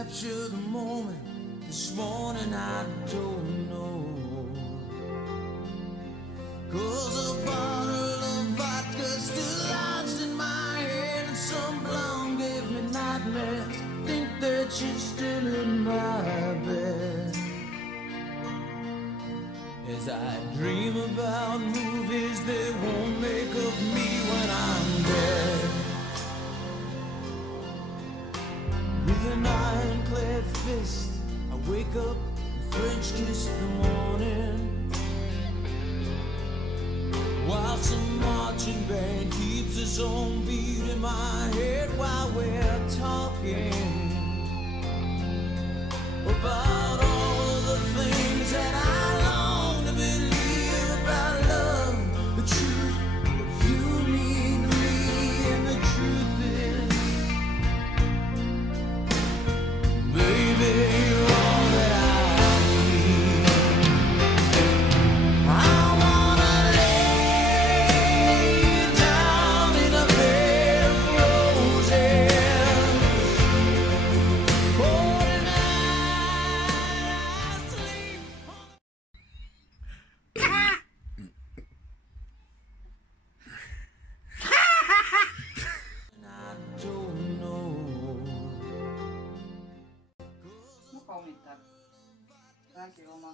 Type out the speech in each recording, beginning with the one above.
capture the moment. This morning I don't know. 'Cause a bottle of vodka still lodged in my head, and some blonde gave me nightmares. Think that she's still in my bed. As I dream about movies they won't make of me when I'm dead. With an ironclad fist I wake up and French kiss the morning, while some marching band keeps its own beat in my head while we're talking about all of the things that I long to believe about love, the truth, what you mean to me, and the truth is, baby, you're all that I need. I wanna lay down in a bed of roses. Oh, tonight I sleep on I don't know. mu kaunitar, räägi oma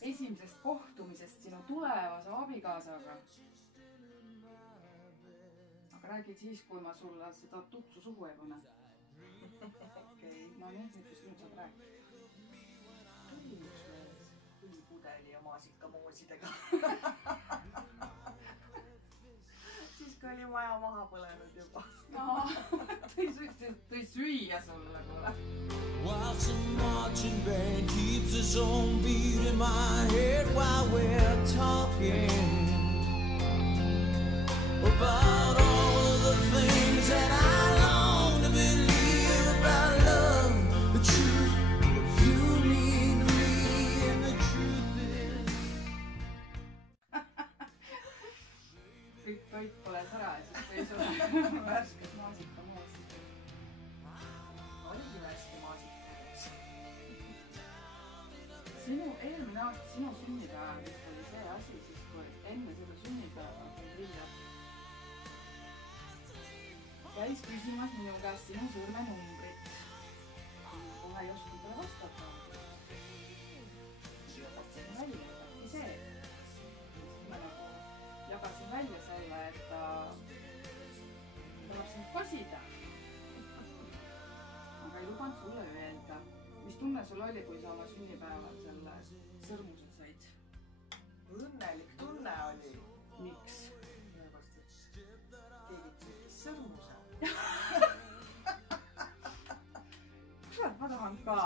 esimesest kohtumisest sinu tulevase abikaasaga. Aga räägid siis, kui ma sulle seda tutsu suhu ei pane. Okei, no nüüd saad rääkida. Pudeli ja maasikkamoosidega. Siis kui oli maja maha põlenud juba. Tõi süüa sulle kuule. While some marching band keeps its own beat in my head while we're talking about all of the things that I long to believe about love, the truth, what you mean to me, and the truth is. Kõik toit põles ära ja siis tõi sulle värsked maasikkamoosid. Oligi värske maasikamoos. Sinu eelmine aasta sinu sünnipäeval vist oli see asi, siis kui enne seda sünnipäeva Riia käis küsimas minu käest sinu sõrmenumbrit. Kohe ei oska talle vastata. Jagasin välja, et äkki see. Ma jagasin välja selle, et ta tuleb sind kosida. Aga ei lubanud sulle öelda. Mis tunne sul oli, kui sa oma sünnipäeval selle sõrmuse said? Õnnelik tunne oli. Miks? Sellepärast, et keegi tüükis sõrmuse. Kurat, ma tahan ka.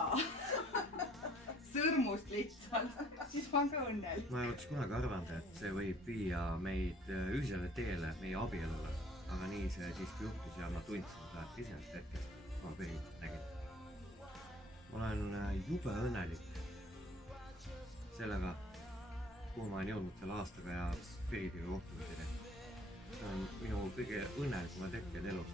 Sõrmust lihtsalt. Siis ma olen ka õnnelik. Ma ei oleks kunagi arvanud, et see võib viia meid ühisele teele, meie abielule. Aga nii see siiski juhtus ja ma tundsin seda esimest hetkest, kui ma Pirit nägin. Ma olen jube õnnelik sellega, kuhu ma olen jõudnud selle aastaga ja Piritiga kohtumiseni. See on minu kõige õnnelikumad hetked elus.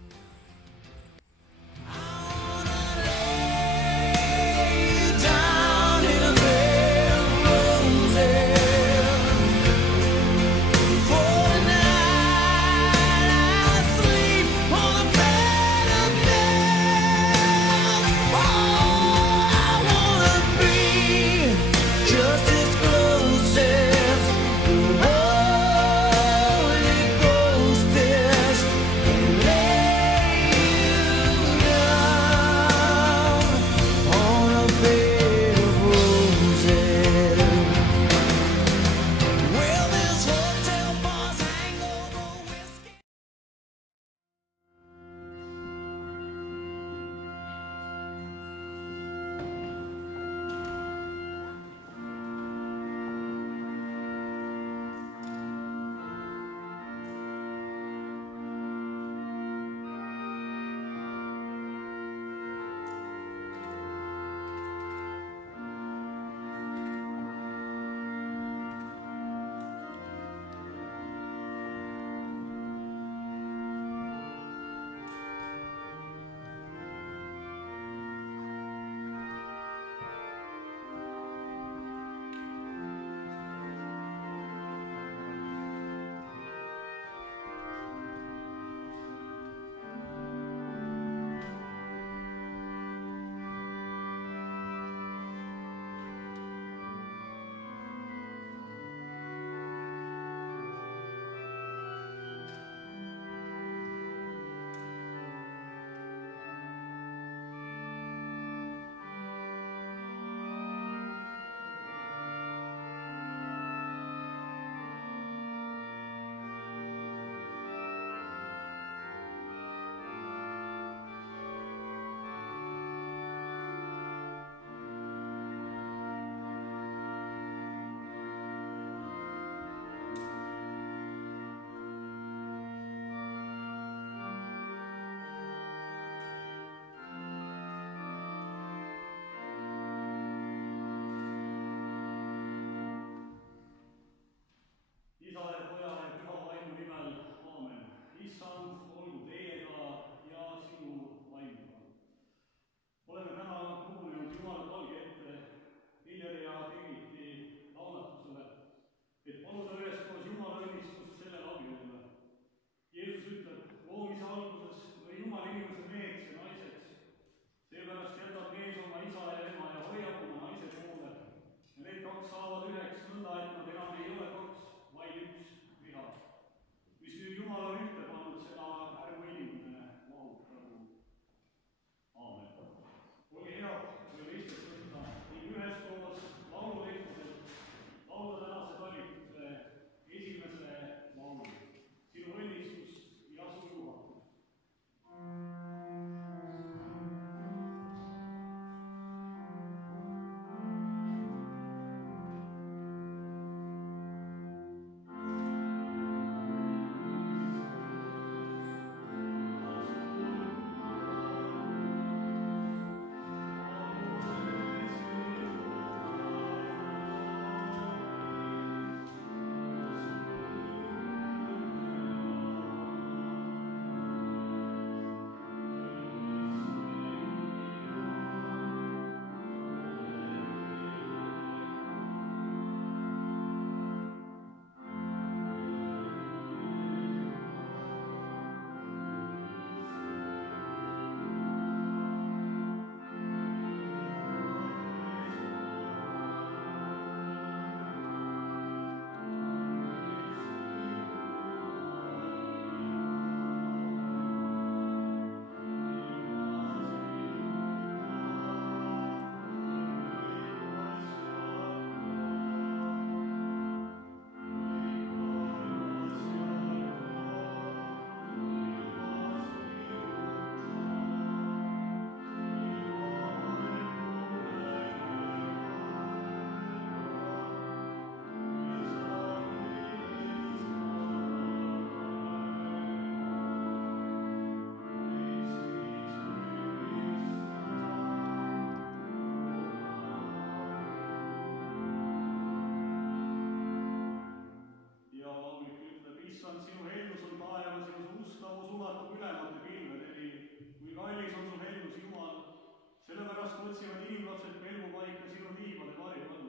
sellepärast otsivad inimlapsed pelgupaika sinu tiibade varju all.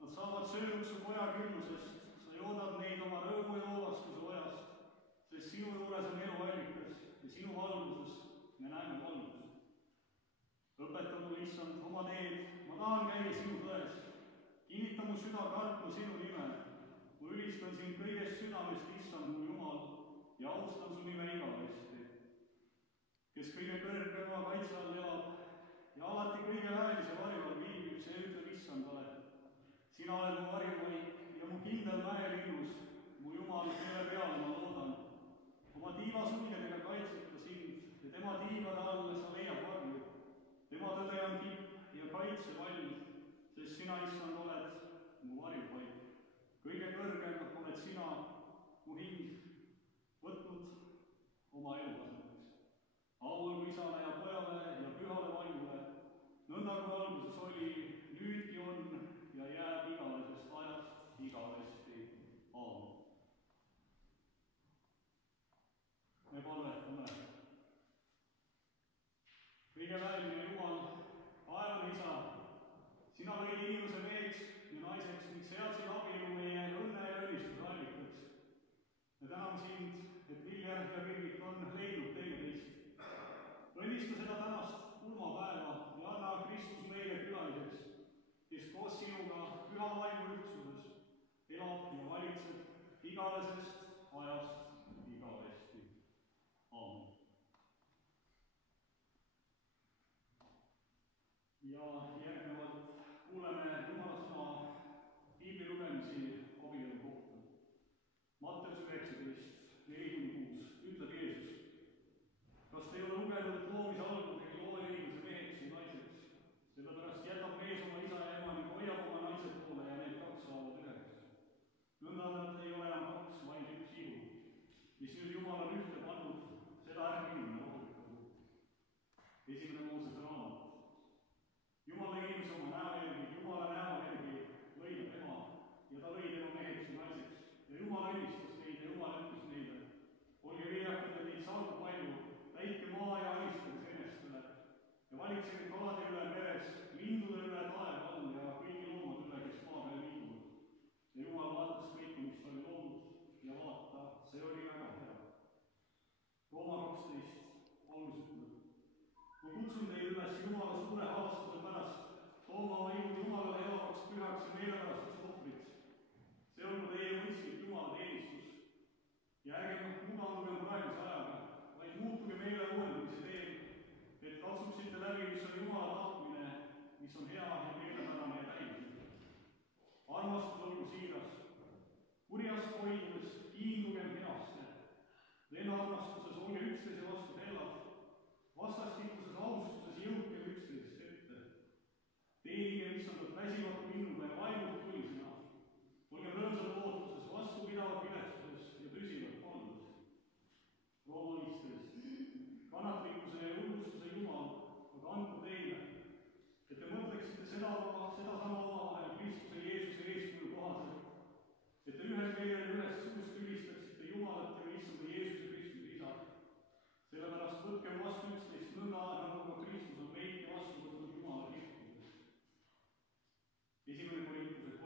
Nad saavad söönuks su koja küllusest, sa joodad neid oma rõõmu ja loovastuse ojast, sest sinu juures on eluallikas ja sinu valguses me näeme valgust. Õpeta mulle, issand, oma teed, ma tahan käia sinu tões. Kinnita mu süda kartma sinu nime. Ma ülistan sind kõigest südamest, issand, mu Jumal, ja austan su nime igavesti. Kes kõige kõrgema kaitse all elab ja alati kõige väelise varju all viibib, see ütleb issandale. Sina oled mu varjupaik ja mu kindel mäelinnus, mu Jumal, kelle peal ma loodan. Oma tiivasulgedega kaitseb ta sind ja tema tiivade all sa leiad varju. Tema tõde on tipp ja kaitsevall, sest sina, issand, oled mu varjupaik. Kõige kõrgem oled sina, mu hing, võtnud oma eluasemeks. Au olgu Isale ja Pojale ja Pühale Vaimule, nõnda kui alguses oli, nüüdki on ja jääb igavesest ajast igavesti. Aamen. Me palvetame. Kõige väeline Jumal, taevane Isa, sina lõid inimese meheks ja naiseks ning seadsid abielu meie õnne ja õnnistuse allikaks. Me täname sind, et Viljar ja Birgit on leidnud teineteist. Õnnista seda tänast pulmapäeva ja anna Kristus meile külaliseks, kes koos sinuga püha vaimu ühtsuses elab ja valitseb igavesest ajast igavesti. Aamen. Ja järgnevalt kuuleme Jumala sõna piibli lugemisi abielu kohta. Matteus 19:4-6 ütleb Jeesus: kas te ei ole lugenud, et loomise algul tegi looja inimese meheks ja naiseks? Sellepärast jätab mees oma isa ja ema ning hoiab oma naise poole ja need kaks saavad üheks. Nõnda nad ei ole enam kaks, vaid üks ihu. Mis nüüd Jumal on ühte pannud, seda ärge inimene lahutagu. Esimene Moosese raamat. Jumal lõi inimese oma näo järgi, Jumala näo järgi lõi ta tema ja ta lõi tema meheks ja naiseks. Ja Jumal õnnistas neid ja Jumal ütles neile: olge viljakad ja teid saabub palju, täitke maa ja alistage senestele ja valitsege kalade üle meres, lindude üle taeva all ja kõigi loomade üle, kes maa peal liiguvad. Ja Jumal vaatas kõike, mis ta oli loonud ja vaata, see oli väga hea. Rooma 12:3 ütleb: ma kutsun teid üles Jumala suure halastuse pärast, tooma oma ilu Jumalale elavaks, pühaks ja meelepäraseks ohvriks. See olgu teie mõistlik Jumala teenistus. Ja ärge mugandugem praeguse ajaga, vaid muutuge meile uuendamise teel, et katsuksite läbi, mis on Jumala tahtmine, mis on hea ja meelepärane ja täiuslik. Armastus olgu siiras. Kurjast hoidudes kiindugem heasse. Vennaarmastuses olge üksteise vastu hellad. Vastastikuses austuses jõudkem üksteisest ette. Teenige, mis on väsimatu innuga ja vaimult tulisena. Olge rõõmsad lootuses, vastupidavad viletsuses ja tõsivad palves. Rooma 15. Kannatlikkuse ja julgustuse Jumal, aga andku teile, et te mõtleksite sedasama omavahel Kristuse Jeesuse eeskuju kohaselt, et te ühel keelel ühest suust ülistaksite Jumalat ja issanda Jeesuse Kristuse Isa. Sellepärast võtkem vastu üksteist nõnda, nagu ka Kristus on meidki vastu võtnud Jumala kirkudes. Esimene Korintuse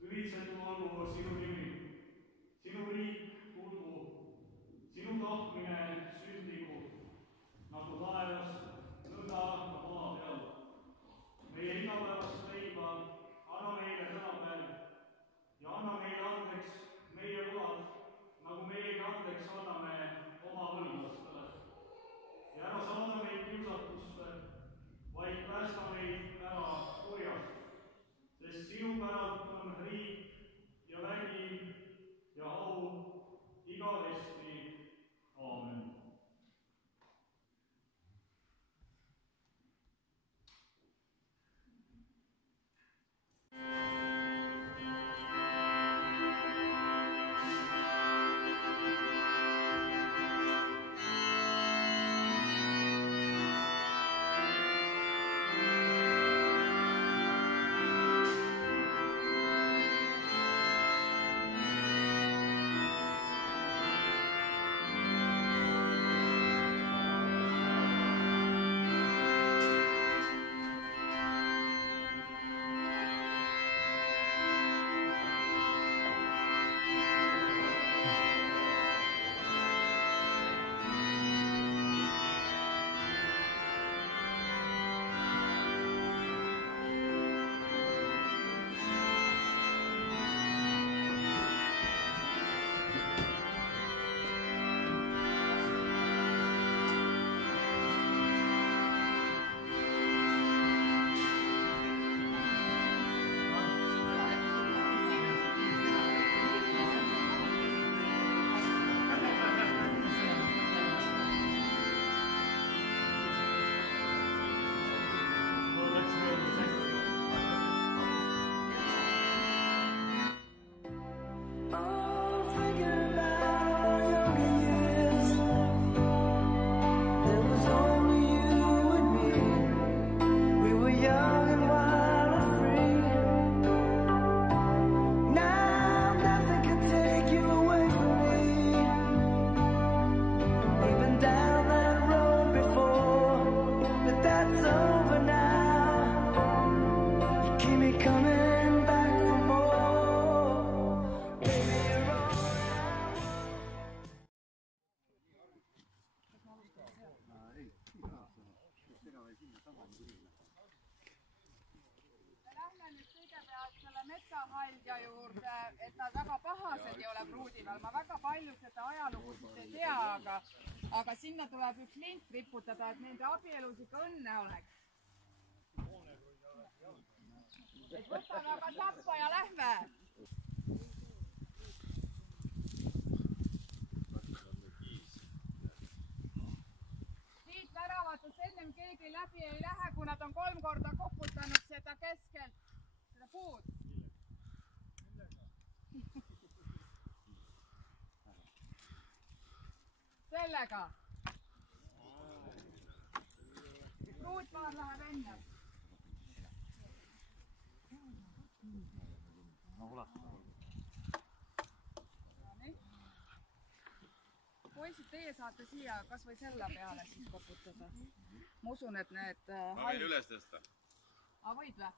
Ülitsetud olgu sinu nimi, sinu riik tulgu, sinu tahtmine sündigu, nagu taevas, nõnda ka maa peal. Meie igapäevast leiba anna meile tänapäev ja anna meile andeks meie võlad, nagu meiegi andeks anname oma võlglastele. Ja ära saada meid kiusatusse, vaid päästa meid ära kurjast, sest sinu päralt on riik ja vägi ja au igavesti. Aamen. Metsahaldja juurde, et nad väga pahased ei ole pruudinal. Ma väga palju seda ajalugu ei tea, aga sinna tuleb üks lint riputada, et nende abielus ikka õnne oleks. Et võtame aga tappa ja lähme. Siit väravatest ennem keegi läbi ei lähe, kui nad on 3 korda koputanud seda keskelt, seda puud. Sellega. Pruutpaar läheb enne. Poisid, teie saate siia kas või selle peale siis koputada. Ma usun, et need... Ma võin üles tõsta. Võid või?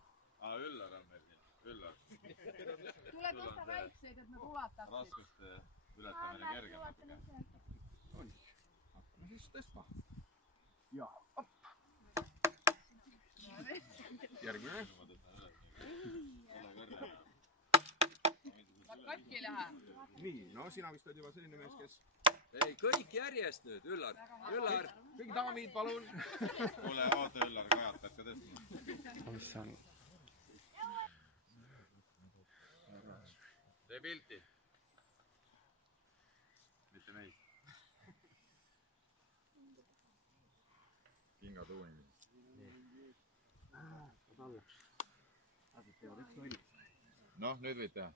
Üllar on meil siin. Üllar. Tule tõsta väikseid, et nad ulataksid. Raskuste ületamine kergemaks. Hakkame siis tõstma. Ja. Järgmine. Vaat katki ei lähe. Nii, no sina vist oled juba selline mees, kes... Ei, kõik järjest nüüd, Üllar. Üllar. Kõik daamid, palun. Kuule, oota Üllar, kajatad ka tõstma. Mis see on? Tee pilti. Mitte meid. Kinga tuuning. Noh, nüüd võid teha.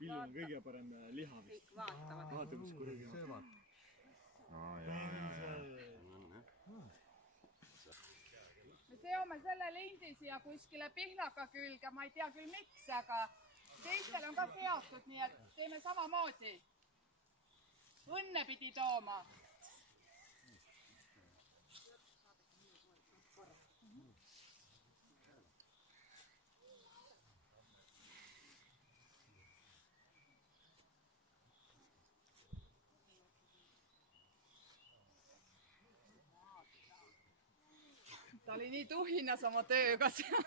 Pillu on kõige parem liha vist. Vaata, mis kuradi on. Me seome selle lindi siia kuskile pihlaka külge, ma ei tea küll miks, aga teistel on ka seotud, nii et teeme samamoodi. Õnne pidi tooma. ta oli nii tuhinas oma tööga seal.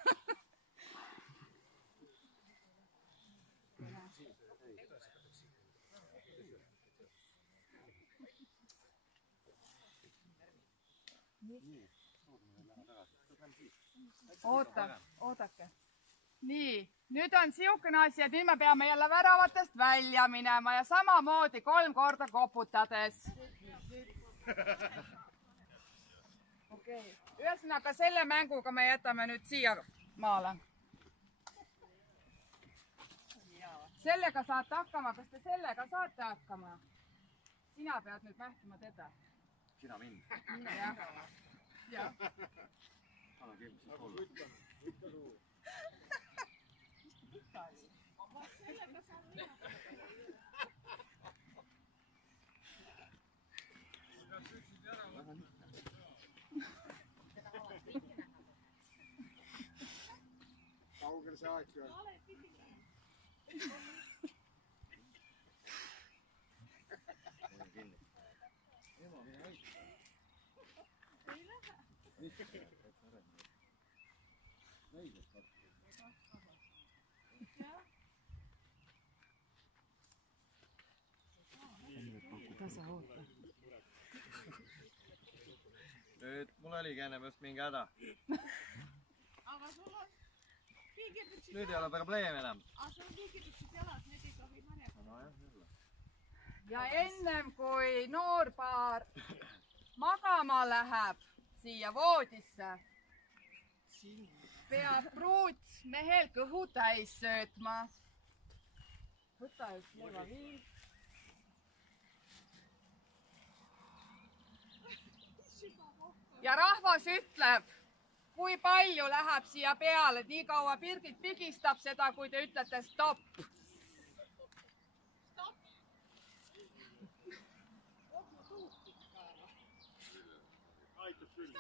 Oodake. Nii, nüüd on siukene asi, et nüüd me peame jälle väravatest välja minema ja samamoodi 3 korda koputades. Okei. Ühesõnaga selle mänguga me jätame nüüd siia maale. Sellega saate hakkama, kas te sellega saate hakkama? Sina pead nüüd mähtima teda. Sina mind. Jah. Anna keemist olla. Kaugel see aeg on? Nüüd mul oligi ennem just mingi häda. Aga sul on kiigerduksid Nüüd ei ole probleem enam. Aga sul on kiigerduksid jalas, need ei tohi manega. Ja ennem kui noorpaar magama läheb siia voodisse, peab pruut mehel kõhu täis söötma. Võta üks leivaviil. Ja rahvas ütleb, kui palju läheb siia peale, nii kaua Birgit pigistab seda, kui te ütlete stopp.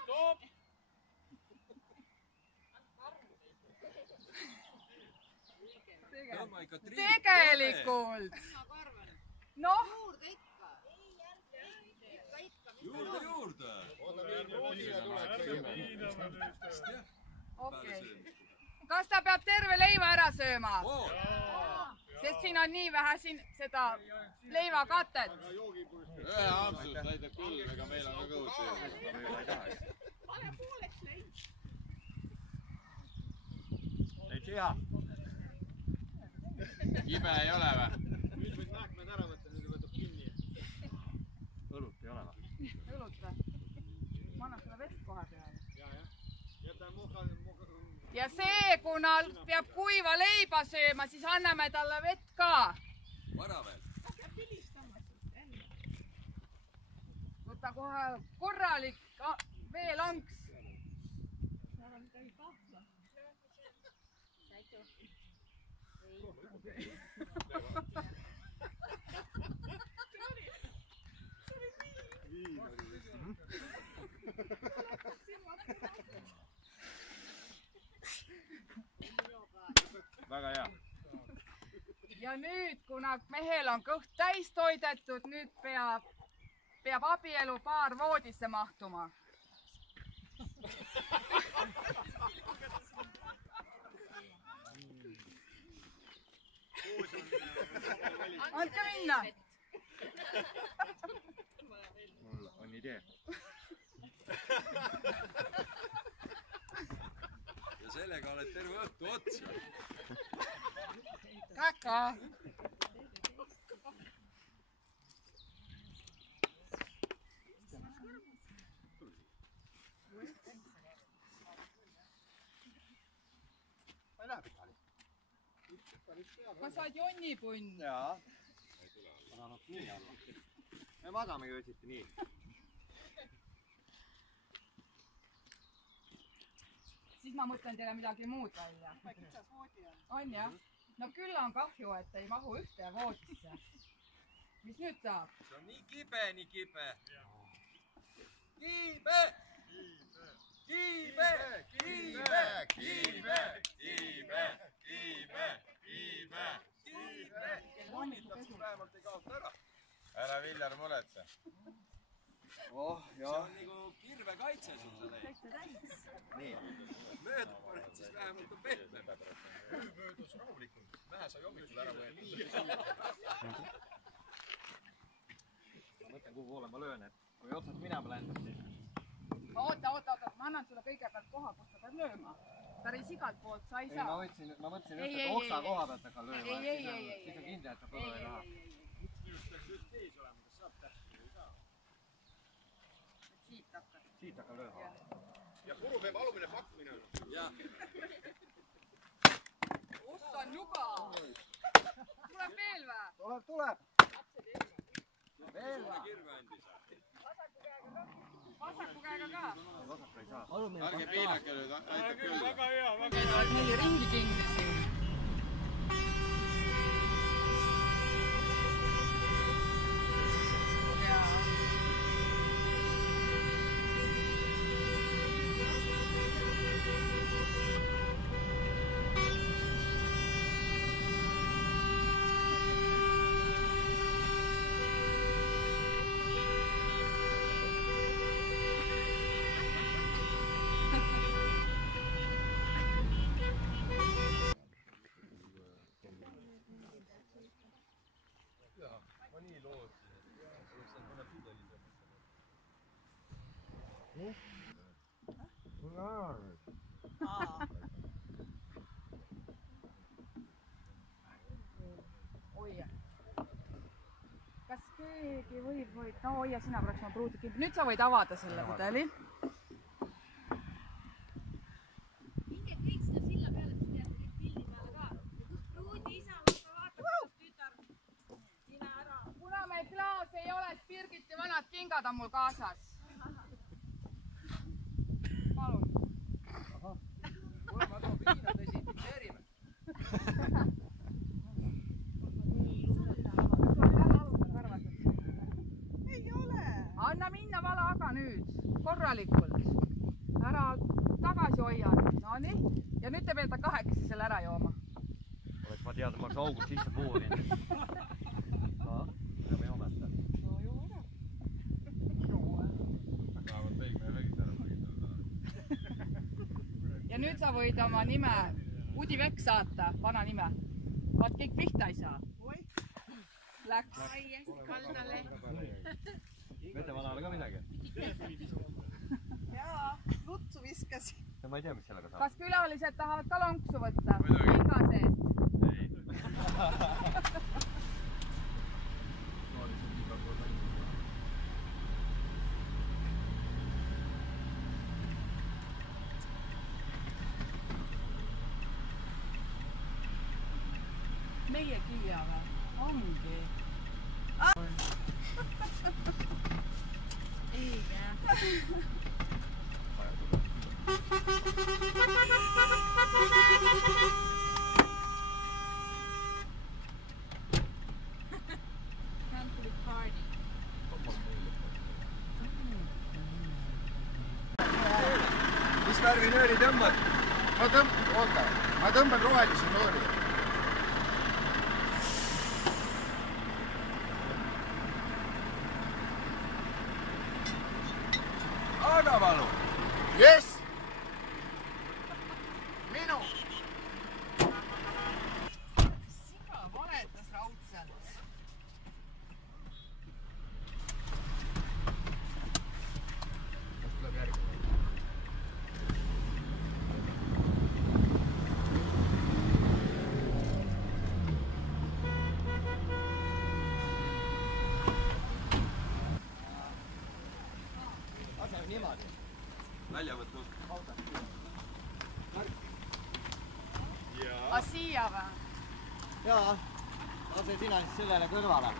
Stopp! Tegelikult! Noh! Juurde! Okei. Kas ta peab terve leiva ära sööma? Sest siin on nii vähe siin seda leivakatet. Ühe aamsus näitab küll, ega meil on ka kõhud tööl. Pane pooleks leib. Leid siia. Kibe ei ole või? Nüüd võid mähkmed ära võtta, nüüd võtab kinni. Õlut ei ole või? Õlut või? Ma annan sulle vett kohe peale. Jäta moka. Ja see, kuna peab kuiva leiba sööma, siis anname talle vett ka. Vara veel. Võta kohe korralik veelanks. Väga hea. Ja nüüd, kuna mehel on kõht täis toidetud, nüüd peab abielupaar voodisse mahtuma. Andke minna! Mul on idee. Ja sellega oled terve õhtu otsa. Kaka! Ma ei lähe pikali. Kas sa oled jonnipunn? Jaa. Ma tahaks nii olla. Me magamegi õitsiti nii. Siis ma mõtlen teile midagi muud välja. On jah? No küll on kahju, et ei mahu ühte voodisse. Mis nüüd saab? See on nii kibe, nii kibe. Kiibe! Kiibe! Kiibe! Kiibe! Kiibe! Kiibe! Kiibe! Kiibe! Ponnitab, siis vähemalt ei kaota ära. Ära Viljar muretse. See on nagu kirvekaitse sul sa teed. Nii. Möödub paned, siis vähemalt on pehmem. Öö möödus rahulikult. Vähe sai hommikul ära võetud. Ma mõtlen, kuhu poole ma löön, et kui otsast minema lähendab, siis... Oota, ma annan sulle kõigepealt koha, kus sa pead lööma. Päris igalt poolt sa ei saa. Ma mõtlesin just, et oksa koha pealt hakkan lööma. Siis on kindel, et ta põdu ei taha. Just ees olema, kas saab tähtsida või ei saa? Siit hakkan lööma. Ja kuru peab alumine pakkumine on. Ossa nuga! Tuleb veel või? Tuleb! Veel või? Vasaku käega ka? Vasaku ei saa. Ärge piinake nüüd, aitab küll. Väga hea, väga Meil tuleb neli ringi kinni siin. Oia. Kas keegi võib hoida? No hoia, sina peaks oma pruudi kinni. Nüüd sa võid avada selle pudeli. Minge kõik sinna silla peale, siis teate kõik pildi peale ka. Ja kus pruudi isa võtta vaatab, kus tütar sina ära. Kuna meil klaas ei ole, siis Birgiti vanad kingad on mul kaasas. Palun. Kuule, ma toon viina desinfitseerime. Ei ole. Anna minna vala aga nüüd, korralikult. Ära tagasi hoia. No nii. Ja nüüd te peate kahekesi selle ära jooma. Oleks ma teada, ma oleks august sisse puurinud. No, peame joomata. No joo ära. Päevad peigme ja vegid ära põgid. Ja nüüd sa võid oma nime Udi Vekk saata, vana nime. Vaat kõik pihta ei saa. Läks. Ai, hästi kaldale. Vetevanale ka midagi? Jaa, lutsu viskas. Ma ei tea, mis sellega saab. Kas külalised tahavad ka lonksu võtta? Muidugi. Kinga seest. Ei. Meie Kiia või? Ongi. Eikä. Country party. Mis värvi nööri tõmbad? Ma tõmban rohelise nööri. Aga valu! Yes! Minu! Siga valetas raudselt. Kas tuleb järgi? Aseme niimoodi. Välja võtnud. A siia või? Jaa, lase sina siis sellele kõrvale.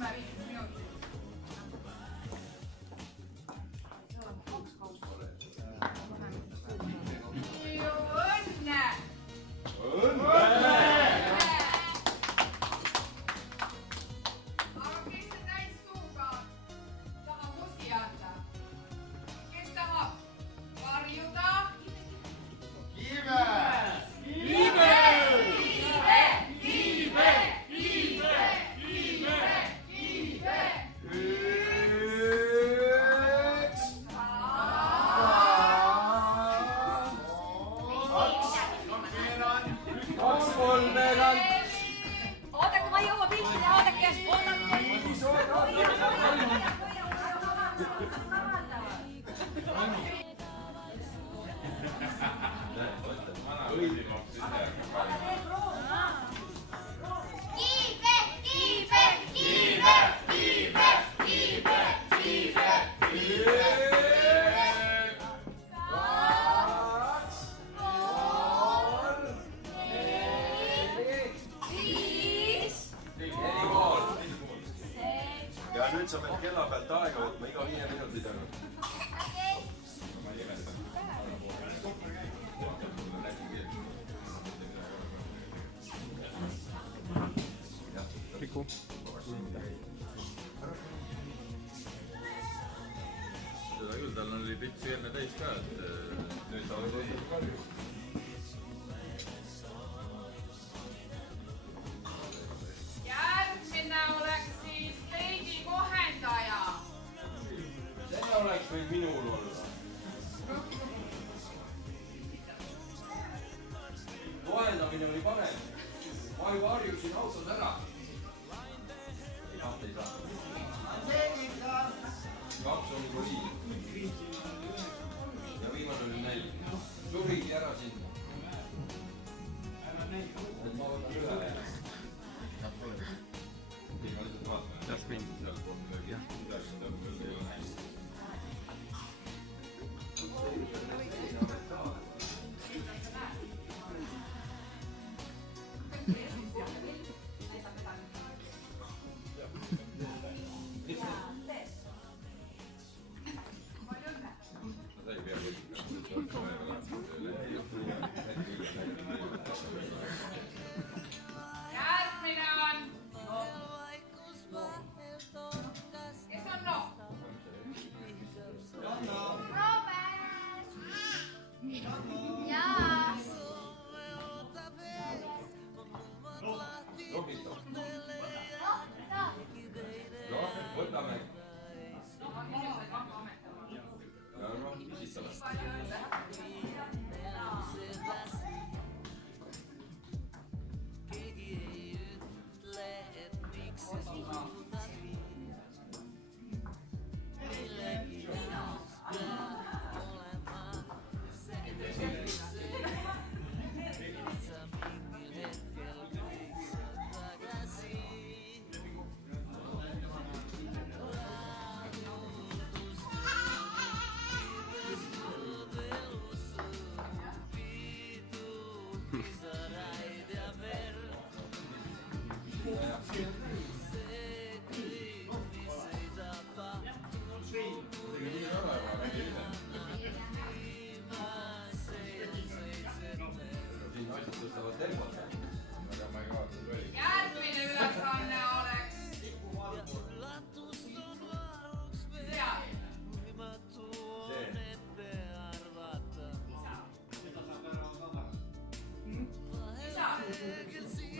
10-15 minutit. Oodake, ma ei jõua pildile, oodake! Ja nüüd sa pead kella pealt aega võtma iga 5 minuti tagant. Riku. Seda küll, tal oli pitsi enne täis ka, et nüüd ta oli Järgmine oleks siis kleidi kohendaja. See oleks võid minul olla. Kohendamine oli parem. Ma juba harjuksin autos ära. Ei saa. 2 on juba 5. Ja viimane oli 4. Surigi ära sinna. Et ma võtan üle. Jasmin. Jah. Järgmine on... Kes on no? Robert! Jaa! Lokito. Võtame. Ja noh, pisitame. Järgmine ülesanne oleks...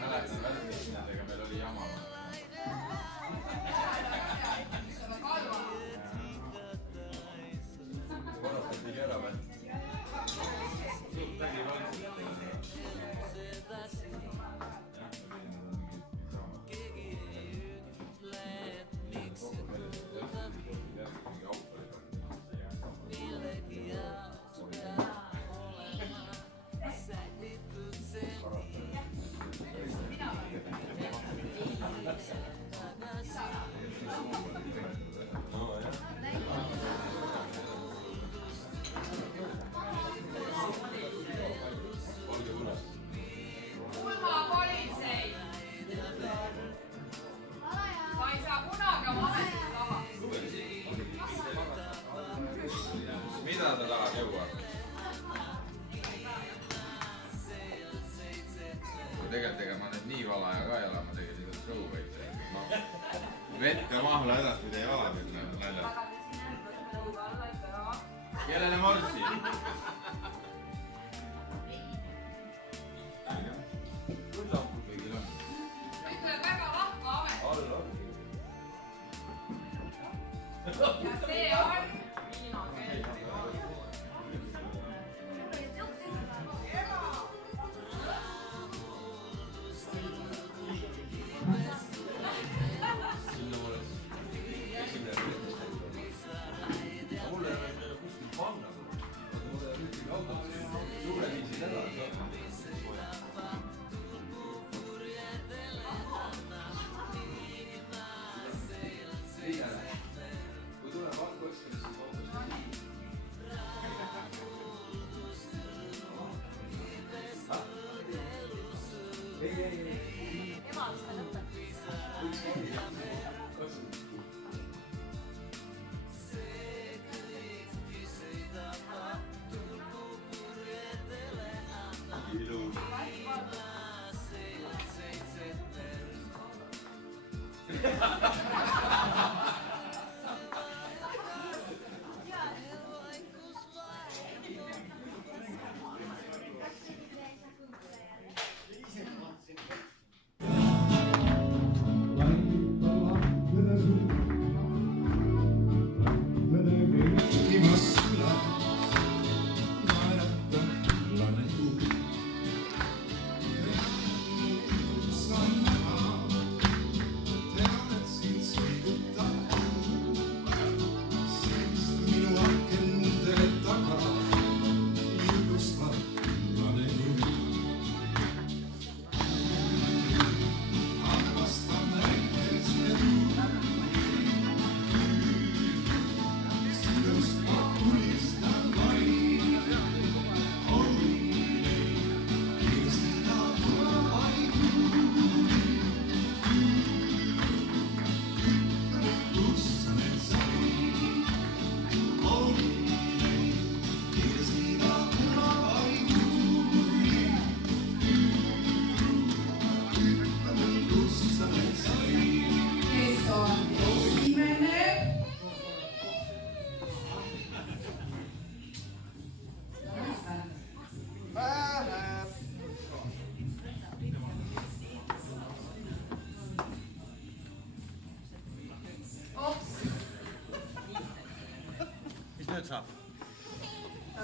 Mäletan vältisinadega meil oli jama. Korrastad tegi ära või? Suht tegi valmis. Ulma politsei. Sa ei saa Vett ja mahla edaspidi ei ala nüüd näljad. Kellele morssi? Kõigil on. Nüüd tuleb väga vahva amet. All on. Ja see on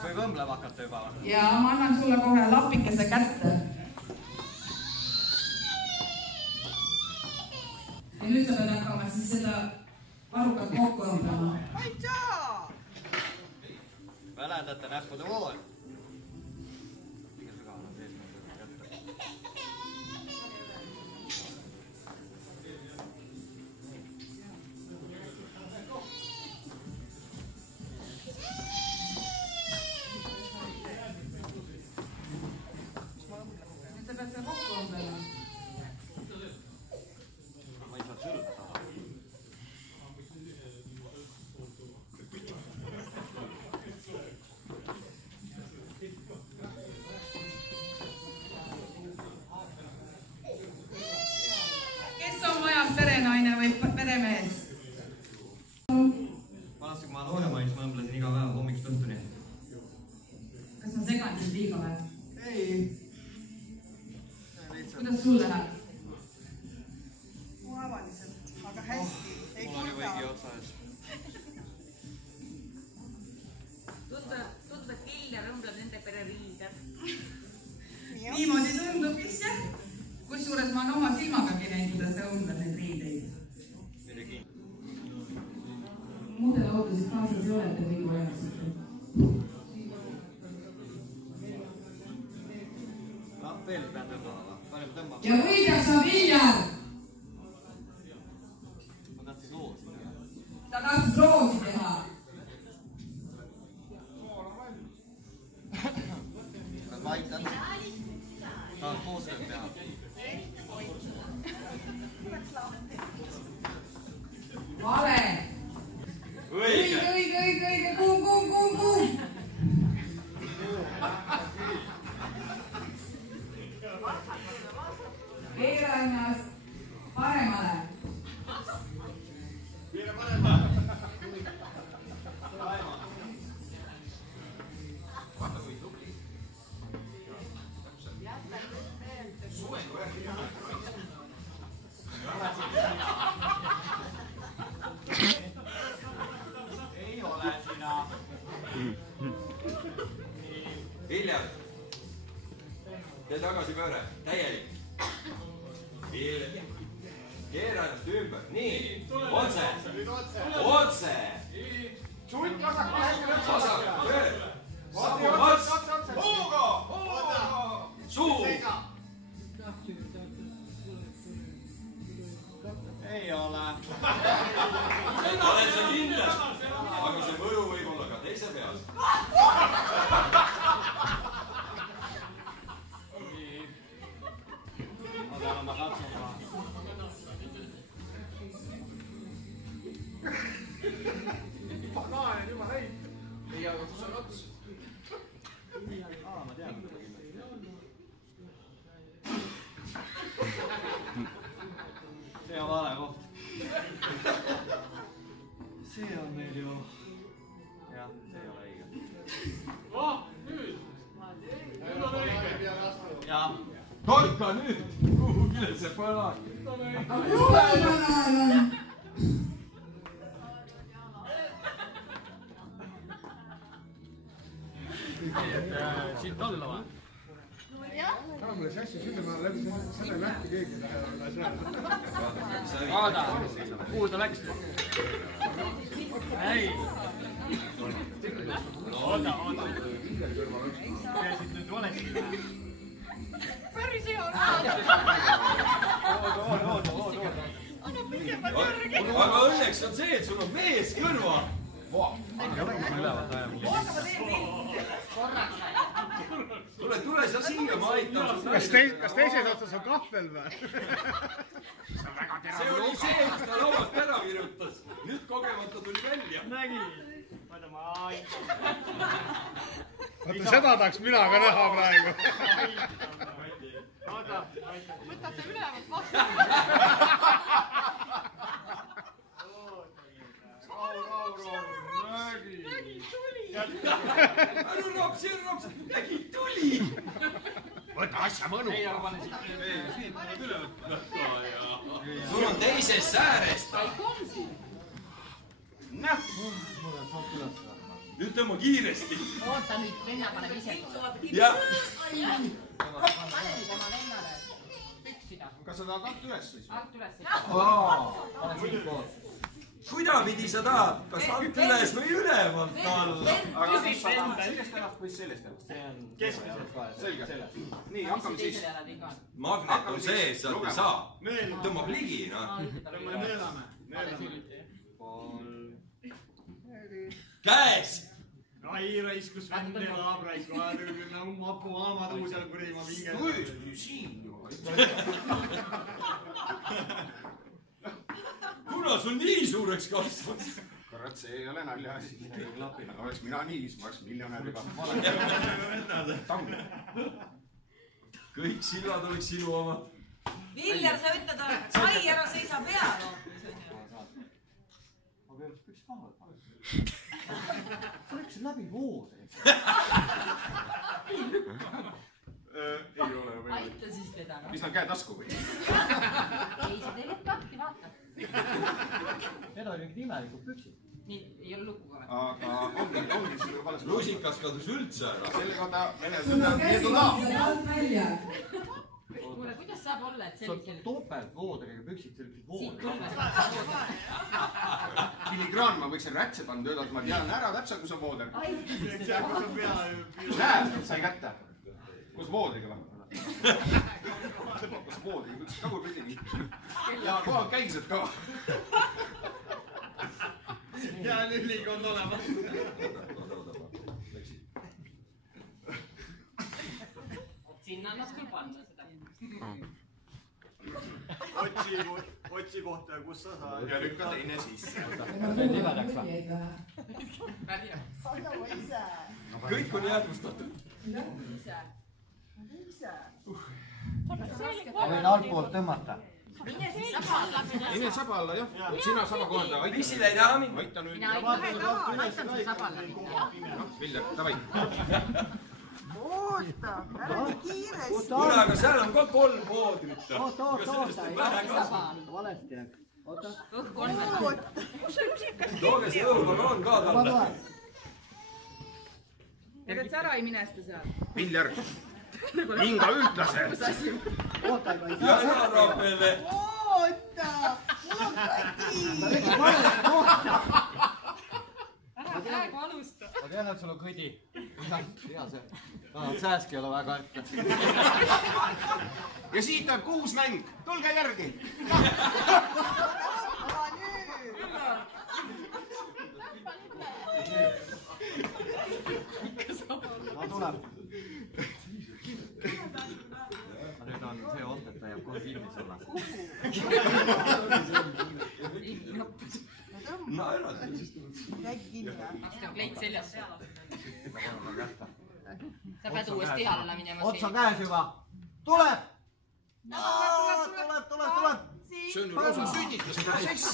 Võib õmblema hakata juba? Ja ma annan sulle kohe lapikese kätte. Ja nüüd sa pead hakkama siis seda arukat kokku õmblema. Välendate näppude vool. Perenaine või peremees? Vanasti, kui ma noorema, siis ma õmblesin iga päev hommikust õhtuni. Kas ma segan sind liiga või? Ei. Kuidas sul läheb? Tavaliselt, aga hästi. Mul on juba higi otsa ees. Tundub, et Viljar õmbleb nende pere riided. Niimoodi tundub vist jah. Kusjuures ma olen oma silmagagi näinud, kuidas sa õmbled neid riideid. Muudel autosid kaasas ei ole, et te kõik oleksite. Veel pean tõmbama. Panem tõmbama. Ja võidjaks on Viljar! Ma tahtsin roosi teha. Ta tahtis roosi teha. Kas ma aitan? Tahad koostööd teha? Vale! Õige, kuum. Keera ennast paremale. tagasipööre, täielik. Keera ennast ümber, nii, otse. Tšunt vasaku hästi lõppu. Vasak, pöör. Samu ots. Hooga. Suu. Ei ole. Oled sa kindel? Aga see mõju võib olla ka teise peas. Nii. Ma katsun ka. Pagaan on juba näid. Ei, aga kus on ots? Ma tean. See on vale koht. See on meil ju... Jah, see ei ole õige. Nüüd on õige. Jah. Torka nüüd! Kuhugile see põla. Siit alla või? Ära mulle sassi sülle, ma läbi selle nähti keegi läheb. Vaada, kuhu ta läks? Ei. Oota. Peasid nüüd valesti. Päris hea. Oota. Aga õnneks on see, et sul on mees kõrva. Tule sa siia, ma aitan. Kas teises otsas on kahvel või? See oli see, mis ta lauast ära virutas. Nüüd kogemata tuli välja. Nägi. Vaata, ma aitan. Vaata, seda tahaks mina ka näha praegu. Oota. Võtate ülevalt vastu. Nägi, tuli. Ära ropsi, nägi tuli. Võta asja mõnu. Ei, aga pane siit üle võtta. Sul on teises säärest. Nüüd tõmba kiiresti. Oota nüüd, venna paneb ise. Jah. Pane nüüd oma vennale püksida. Kas sa tahad alt üles siis? Alt üles. Pane siit koos. Kuidapidi sa tahad? Kas alt üles või ülevalt alla? Aga mis sa tahad sellest ennast või sellest ennast? See on keskmiselt kohe. Selge. Nii, hakkame siis. Magnet on sees, sealt ei saa. Tõmbab ligi, noh. Nõelame. Käes! Ai, raiskus vende laab raisku. Mapu aamad uusel kurima vinge. Tõesti, siin ju. Kuna sul nii suureks kasvas? Kurat, see ei ole nalja asi. Oleks mina nii, siis ma oleks miljonär juba. Kõik silmad oleks sinu omad. Viljar, sa ütled, sai ära seisa peal. Ma peaks püks maha võtma. Sa läksid läbi voodi. Ei ole võimalik. Aita siis teda. Mis on käe tasku või? Ei, see teeb katki, vaata. Need olid mingid imelikud püksid. Nii, ei ole luku ka. Aga ongi see vales. Lusikas kadus üldse ära. Selle kohta Leedu laam. Kuule, kuidas saab olla, et sellisel... Topelt voodriga püksid, sellised voodrid. Filigraan, ma võiksin rätse panna öelda, et ma tean ära täpselt, kus on vooder. Näed, sai kätte. Kus voodriga või? Kus voodriga, võiks tagurpidi nii. Ja kohal käised ka. Ja lülikond olema. Sinna annaks küll panna seda. Otsi kohta ja kus sa saad. Ja lükka teine sisse. Kõik on jäädvustatud. Võin altpoolt tõmmata. Mine siis saba alla. Mine saba alla, jah. Sina saba kohanda. Pissil ei taha mind. Aita nüüd. Mina aitan su saba alla. Viljar, davai. Oota, ära nii kiiresti. Kuule, aga seal on ka 3 voodrit. Oota. Valesti läks. Oota. Õhku on veel. Tooge see õhubaloon ka talle. Et sa ära ei minesta seal. Viljar, Minga ühtlase. Oota, aga ei Ja ära rapele. Oota, mul on kati. Ära praegu alusta. Ma tean, et sul on kõdi. Hea see. Sääski ei ole väga ette. Ja siit on 6 mäng. Tulge järgi. Ma tuleb. Nüüd on see oht, et ta jääb kohe filmis olla. Naera siis. Räägi kinni. Seda on kleit seljas. Sa pead uuesti ihale minema. Otsa käes juba. Tuleb! Tuleb! See on ju lausa sünnituse protsess.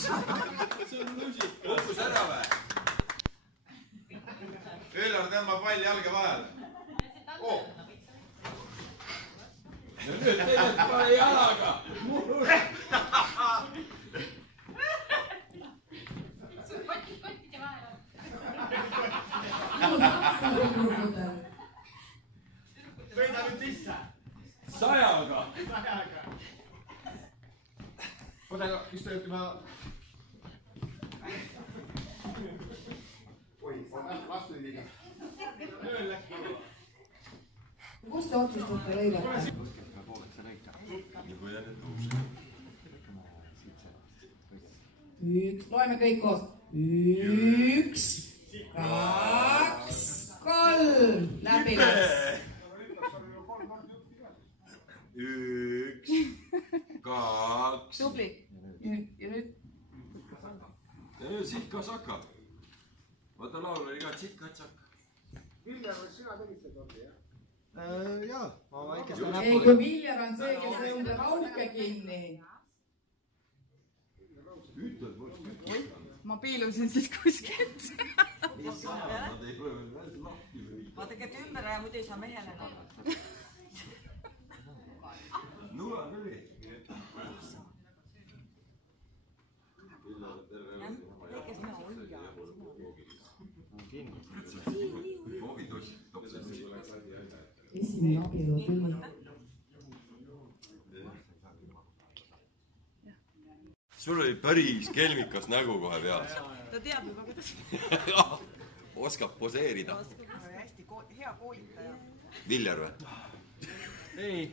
See on nõusi. Kukkus ära või? Üllar tõmba pall jalge vahele. Ja nüüd tegelikult pane jalaga. Kottide vahel. Sõida nüüd sisse. 100-ga. Oota, istu ütlema. Oi, vastu üdiga. Ööl läks mõnda. Kus te otsustate lõigata? Loeme kõik koos. 1, 2, 3. Läbi läks. 1, 2. Tubli. Ja nüüd? Ja nüüd sikka-sakka. Vaata laul oli ka tsikka-tsak. Viljar, sina tegid seda olnud, jah? Jaa, ma väikeste Ei, kui Viljar on see, kes tõmbab auke kinni. Ma piilusin siis kuskilt. Vaadake, et ümber ja muidu ei saa mehele näha. Nula küll. Teike sina hoia. Esimene abielu tuli. Sul oli päris kelmikas nägu kohe peas. Ta teab juba, kuidas. Oskab poseerida. Hästi hea koolitaja. Viljar või? Ei.